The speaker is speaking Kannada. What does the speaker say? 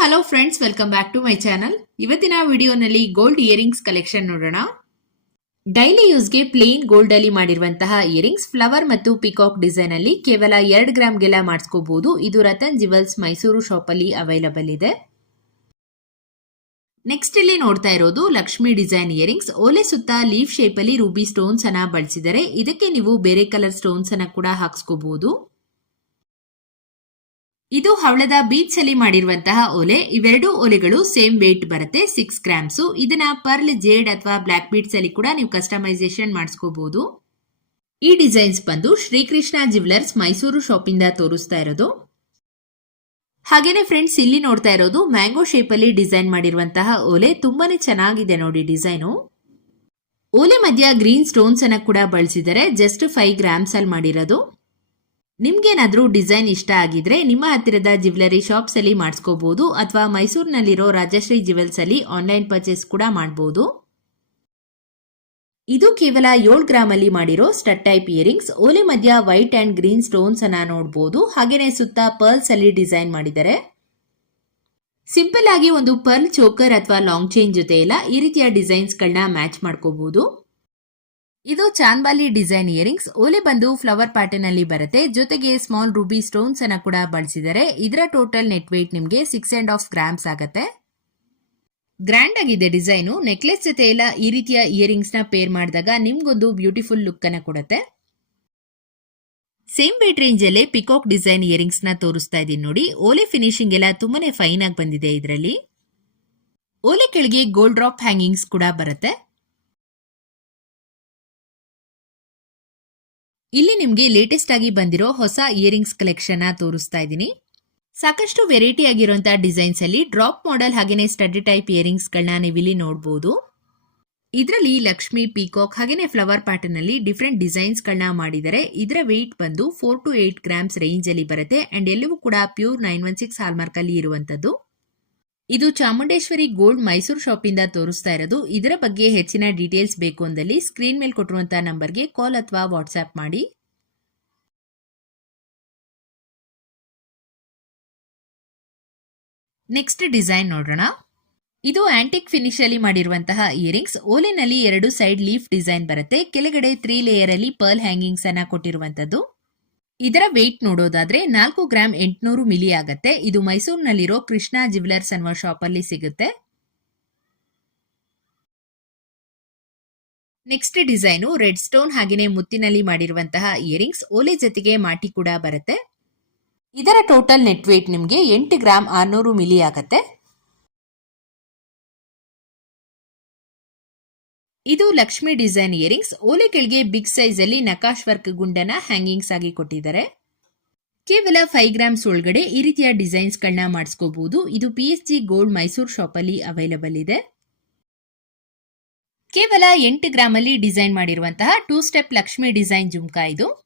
Hello friends, welcome back to my channel. ಇವತ್ತಿನ ವಿಡಿಯೋನಲ್ಲಿ ಗೋಲ್ಡ್ ಇಯರಿಂಗ್ಸ್ ಕಲೆಕ್ಷನ್ ನೋಡೋಣ. ಡೈಲಿ ಯೂಸ್ಗೆ ಪ್ಲೇನ್ ಗೋಲ್ಡ್ ಅಲ್ಲಿ ಮಾಡಿರುವಂತಹ ಇಯರಿಂಗ್ಸ್, ಫ್ಲವರ್ ಮತ್ತು ಪಿಕಾಕ್ ಡಿಸೈನ್ ಅಲ್ಲಿ ಕೇವಲ ಎರಡು ಗ್ರಾಮ್ಗೆಲ್ಲ ಮಾಡಿಸ್ಕೋಬಹುದು ಇದು ರತನ್ ಜಿವೆಲ್ಸ್ ಮೈಸೂರು ಶಾಪ್ ಅಲ್ಲಿ ಅವೈಲಬಲ್ ಇದೆ. ನೆಕ್ಸ್ಟ್ ಇಲ್ಲಿ ನೋಡ್ತಾ ಇರೋದು ಲಕ್ಷ್ಮಿ ಡಿಸೈನ್ ಇಯರಿಂಗ್ಸ್. ಓಲೆ ಸುತ್ತ ಲೀಫ್ ಶೇಪ್ ಅಲ್ಲಿ ರೂಬಿ ಸ್ಟೋನ್ಸ್ ಅನ್ನ ಬಳಸಿದರೆ ಇದಕ್ಕೆ ನೀವು ಬೇರೆ ಕಲರ್ ಸ್ಟೋನ್ಸ್ ಅನ್ನ ಕೂಡ ಹಾಕ್ಸ್ಕೋಬಹುದು ಇದು ಹವಳದ ಬೀಚ್ ಅಲ್ಲಿ ಮಾಡಿರುವಂತಹ ಓಲೆ ಇವೆರಡು ಓಲೆಗಳು ಸೇಮ್ ವೇಟ್ ಬರುತ್ತೆ ಸಿಕ್ಸ್ ಗ್ರಾಮ್ಸ್ ಇದನ್ನ ಪರ್ಲ್ ಜೇಡ್ ಅಥವಾ ಬ್ಲಾಕ್ ಬೀಟ್ಸ್ ಅಲ್ಲಿ ಕೂಡ ನೀವು ಕಸ್ಟಮೈಸೇಷನ್ ಮಾಡಿಸ್ಕೋಬಹುದು ಈ ಡಿಸೈನ್ಸ್ ಬಂದು ಶ್ರೀಕೃಷ್ಣ ಜ್ಯುವೆಲರ್ಸ್ ಮೈಸೂರು ಶಾಪ್ ಇಂದ ತೋರಿಸ್ತಾ ಇರೋದು. ಹಾಗೇನೆ ಫ್ರೆಂಡ್ಸ್ ಇಲ್ಲಿ ನೋಡ್ತಾ ಇರೋದು ಮ್ಯಾಂಗೋ ಶೇಪ್ ಅಲ್ಲಿ ಡಿಸೈನ್ ಮಾಡಿರುವಂತಹ ಓಲೆ ತುಂಬಾನೇ ಚೆನ್ನಾಗಿದೆ ನೋಡಿ ಡಿಸೈನು ಓಲೆ ಮಧ್ಯ ಗ್ರೀನ್ ಸ್ಟೋನ್ಸ್ ಅನ್ನ ಕೂಡ ಬಳಸಿದರೆ ಜಸ್ಟ್ ಫೈವ್ ಗ್ರಾಮ್ಸ್ ಅಲ್ಲಿ ಮಾಡಿರೋದು. ನಿಮ್ಗೇನಾದ್ರೂ ಡಿಸೈನ್ ಇಷ್ಟ ಆಗಿದ್ರೆ ನಿಮ್ಮ ಹತ್ತಿರದ ಜ್ಯುವೆಲರಿ ಶಾಪ್ಸ್ ಅಲ್ಲಿ ಮಾಡಿಸ್ಕೋಬಹುದು ಅಥವಾ ಮೈಸೂರಿನಲ್ಲಿರೋ ರಾಜಶ್ರೀ ಜ್ಯುವೆಲ್ಸ್ ಅಲ್ಲಿ ಆನ್ಲೈನ್ ಪರ್ಚೇಸ್ ಕೂಡ ಮಾಡಬಹುದು ಇದು ಕೇವಲ ಏಳು ಗ್ರಾಮ್ ಅಲ್ಲಿ ಮಾಡಿರೋ ಸ್ಟಟ್ ಟೈಪ್ ಇಯರಿಂಗ್ಸ್, ಓಲೆ ಮಧ್ಯ ವೈಟ್ ಅಂಡ್ ಗ್ರೀನ್ ಸ್ಟೋನ್ಸ್ ಅನ್ನ ನೋಡಬಹುದು ಹಾಗೇನೆ ಸುತ್ತ ಪರ್ಲ್ಸ್ ಅಲ್ಲಿ ಡಿಸೈನ್ ಮಾಡಿದ್ದಾರೆ ಸಿಂಪಲ್ ಆಗಿ ಒಂದು ಪರ್ಲ್ ಚೋಕರ್ ಅಥವಾ ಲಾಂಗ್ ಚೈನ್ ಜೊತೆ ಎಲ್ಲ ಈ ರೀತಿಯ ಡಿಸೈನ್ಸ್ ಗಳನ್ನ ಮ್ಯಾಚ್ ಮಾಡ್ಕೋಬಹುದು ಇದು ಚಾನ್ಬಾಲಿ ಡಿಸೈನ್ ಇಯರಿಂಗ್ಸ್. ಓಲೆ ಬಂದು ಫ್ಲವರ್ ಪ್ಯಾಟರ್ನ್ ಅಲ್ಲಿ ಬರುತ್ತೆ. ಜೊತೆಗೆ ಸ್ಮಾಲ್ ರೂಬಿ ಸ್ಟೋನ್ಸ್ ಅನ್ನ ಕೂಡ ಬಳಸಿದರೆ ಇದರ ಟೋಟಲ್ ನೆಟ್ ವೇಟ್ ನಿಮಗೆ ಸಿಕ್ಸ್ ಅಂಡ್ ಆಫ್ ಗ್ರಾಮ್ಸ್ ಆಗುತ್ತೆ. ಗ್ರ್ಯಾಂಡ್ ಆಗಿದೆ ಡಿಸೈನು. ನೆಕ್ಲೆಸ್ ಜೊತೆ ಎಲ್ಲ ಈ ರೀತಿಯ ಇಯರಿಂಗ್ಸ್ನ ಪೇರ್ ಮಾಡಿದಾಗ ನಿಮ್ಗೊಂದು ಬ್ಯೂಟಿಫುಲ್ ಲುಕ್ ಅನ್ನ ಕೊಡುತ್ತೆ. ಸೇಮ್ ವೇಟ್ ರೇಂಜ್ ಅಲ್ಲೇ ಪಿಕಾಕ್ ಡಿಸೈನ್ ಇಯರಿಂಗ್ಸ್ನ ತೋರಿಸ್ತಾ ಇದೀನಿ ನೋಡಿ. ಓಲೆ ಫಿನಿಶಿಂಗ್ ಎಲ್ಲ ತುಂಬಾನೇ ಫೈನ್ ಆಗಿ ಬಂದಿದೆ ಇದರಲ್ಲಿ. ಓಲೆ ಕೆಳಗೆ ಗೋಲ್ಡ್ ಡ್ರಾಪ್ ಹ್ಯಾಂಗಿಂಗ್ಸ್ ಕೂಡ ಬರುತ್ತೆ. ಇಲ್ಲಿ ನಿಮಗೆ ಲೇಟೆಸ್ಟ್ ಆಗಿ ಬಂದಿರೋ ಹೊಸ ಇಯರಿಂಗ್ಸ್ ಕಲೆಕ್ಷನ್ ತೋರಿಸ್ತಾ ಇದ್ದೀನಿ. ಸಾಕಷ್ಟು ವೆರೈಟಿ ಆಗಿರುವಂತಹ ಡಿಸೈನ್ಸ್ ಅಲ್ಲಿ ಡ್ರಾಪ್ ಮಾಡೆಲ್ ಹಾಗೇನೆ ಸ್ಟಡಿ ಟೈಪ್ ಇಯರಿಂಗ್ಸ್ ಗಳನ್ನ ನೀವಿಲ್ಲಿ ನೋಡಬಹುದು ಇದರಲ್ಲಿ ಲಕ್ಷ್ಮಿ ಪೀಕಾಕ್ ಹಾಗೇನೆ ಫ್ಲವರ್ ಪ್ಯಾಟರ್ನ್ ಅಲ್ಲಿ ಡಿಫ್ರೆಂಟ್ ಡಿಸೈನ್ಸ್ ಗಳನ್ನ ಮಾಡಿದರೆ ಇದರ ವೆಯ್ಟ್ ಬಂದು four to eight grams range ಅಲ್ಲಿ ಬರುತ್ತೆ. ಅಂಡ್ ಎಲ್ಲವೂ ಕೂಡ pure nine one six hallmark ಅಲ್ಲಿ ಇರುವಂತದ್ದು ಇದು ಚಾಮುಂಡೇಶ್ವರಿ ಗೋಲ್ಡ್ ಮೈಸೂರು ಶಾಪ್ ಇಂದ ತೋರಿಸ್ತಾ ಇರೋದು. ಇದರ ಬಗ್ಗೆ ಹೆಚ್ಚಿನ ಡೀಟೇಲ್ಸ್ ಬೇಕು ಅಂದಲ್ಲಿ ಸ್ಕ್ರೀನ್ ಮೇಲೆ ಕೊಟ್ಟಿರುವಂತಹ ನಂಬರ್ಗೆ ಕಾಲ್ ಅಥವಾ ವಾಟ್ಸ್ಆಪ್ ಮಾಡಿ. ನೆಕ್ಸ್ಟ್ ಡಿಸೈನ್ ನೋಡೋಣ. ಇದು ಆಂಟಿಕ್ ಫಿನಿಶ್ ಅಲ್ಲಿ ಮಾಡಿರುವಂತಹ ಇಯರಿಂಗ್ಸ್. ಓಲಿನಲ್ಲಿ ಎರಡು ಸೈಡ್ ಲೀಫ್ ಡಿಸೈನ್ ಬರುತ್ತೆ. ಕೆಳಗಡೆ ತ್ರೀ ಲೇಯರ್ ಅಲ್ಲಿ ಪರ್ಲ್ ಹ್ಯಾಂಗಿಂಗ್ಸ್ ಅನ್ನ ಕೊಟ್ಟಿರುವಂತದ್ದು. ಇದರ ವೆಯ್ಟ್ ನೋಡೋದಾದ್ರೆ ನಾಲ್ಕು ಗ್ರಾಮ್ ಎಂಟುನೂರು ಮಿಲಿ ಆಗತ್ತೆ. ಇದು ಮೈಸೂರಿನಲ್ಲಿರೋ ಕೃಷ್ಣ ಜ್ಯುವೆಲರ್ಸ್ ಅನ್ನುವ ಶಾಪ್ ಅಲ್ಲಿ ಸಿಗುತ್ತೆ. ನೆಕ್ಸ್ಟ್ ಡಿಸೈನು ರೆಡ್ ಸ್ಟೋನ್ ಹಾಗೆಯೇ ಮುತ್ತಿನಲ್ಲಿ ಮಾಡಿರುವಂತಹ ಇಯರಿಂಗ್ಸ್ ಓಲೆ ಜೊತೆಗೆ ಮಾಟಿ ಕೂಡ ಬರುತ್ತೆ. ಇದರ ಟೋಟಲ್ ನೆಟ್ ವೇಟ್ ನಿಮಗೆ ಎಂಟು ಗ್ರಾಮ್ ಆರ್ನೂರು ಮಿಲಿ ಆಗತ್ತೆ. ಇದು ಲಕ್ಷ್ಮಿ ಡಿಸೈನ್ ಇಯರಿಂಗ್ಸ್. ಓಲೆ ಕೆಳಗೆ ಬಿಗ್ ಸೈಜ್ ಅಲ್ಲಿ ನಕಾಶ್ ವರ್ಕ್ ಗುಂಡನ ಹ್ಯಾಂಗಿಂಗ್ಸ್ ಆಗಿ ಕೊಟ್ಟಿದ್ದಾರೆ. ಕೇವಲ ಫೈವ್ ಗ್ರಾಮ್ಸ್ ಒಳಗಡೆ ಈ ರೀತಿಯ ಡಿಸೈನ್ಸ್ ಗಳನ್ನ ಮಾಡಿಸ್ಕೋಬಹುದು ಇದು P S G gold Mysuru shop ಅಲ್ಲಿ ಅವೈಲಬಲ್ ಇದೆ. ಕೇವಲ ಎಂಟು ಗ್ರಾಮ್ ಅಲ್ಲಿ ಡಿಸೈನ್ ಮಾಡಿರುವಂತಹ two step Lakshmi design jhumka ಇದು.